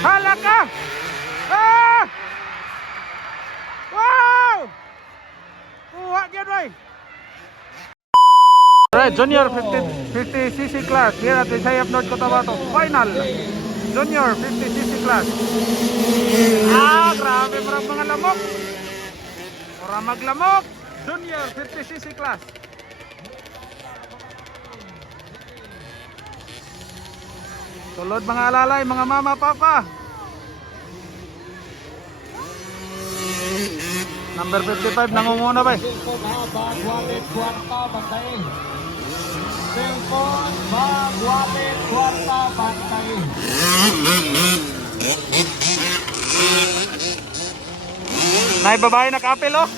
Hala ka! Ah! Wow! Kuha dyan, boy! Alright, Junior 50cc class here at Visayas North Cotabato. Final! Junior 50cc class. Ah, grabe marang mga lamok. Para maglamok. Junior 50cc class. Tulod mga alalay, mga mama, papa. Number 55 nangunguna ba? Cellphone, bag, wallet, kwarta, bantay. Nay babae naka-apel oh.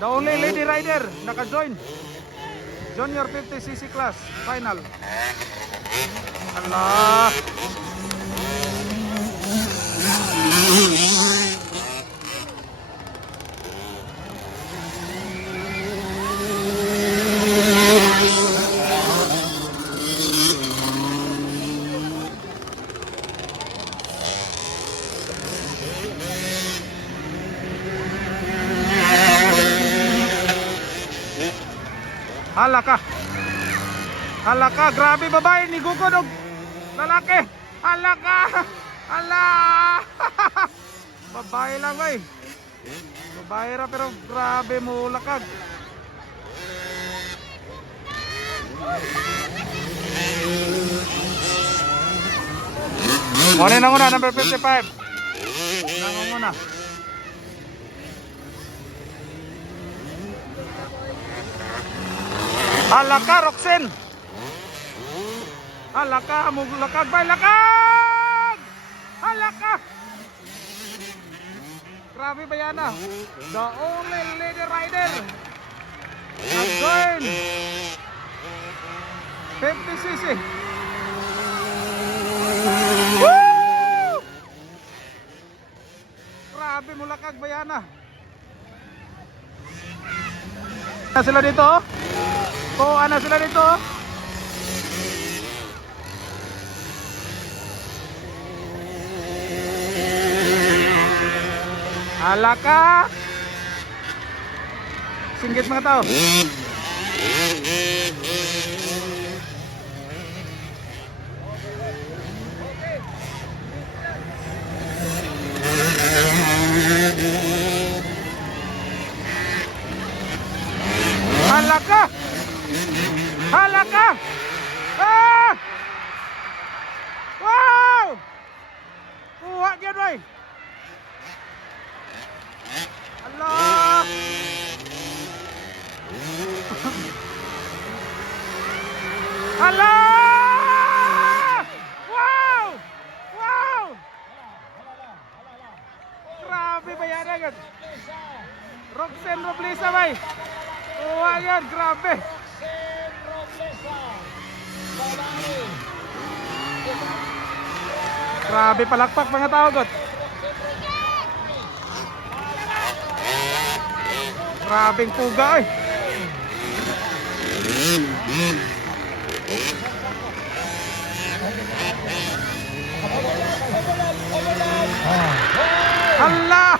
The only lady rider naka-join. Junior 50cc class final. Allah. Hala ka. Hala ka, grabe babae ni Gugod og lalaki. Hala ka. Hala. Babae lang bay. Babae ra pero grabe mo lakag. Muna na muna, number 55. Nangunguna. Hala ka, Roxen. Hala ka, lakag bay, lakag! Hala ka! Grabe ba yan ah? The only lady rider. Nag-join. 50cc. Woo! Grabe mo lakag ba yan ah? Sila dito oh. Oh, ano sila dito? Hala ka! Singgit mga tao. Hala ka! Hala ka! Ah! Wow! Kuha dyan, boy! Allah! Allah! Wow! Wow! Grabe ba yan agad? Roxen Roblesa, boy! Kuha yan, grabe! Grabe palakpak mga tao got. Grabeng puga eh. Allah!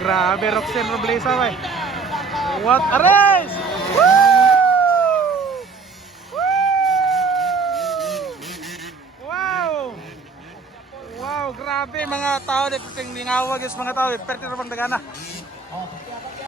Grabe Roxen Roblesa eh. What a race! Woo! Wow, grabe mga tao dito ting ningawag is mga tao, perti ra bang dagana.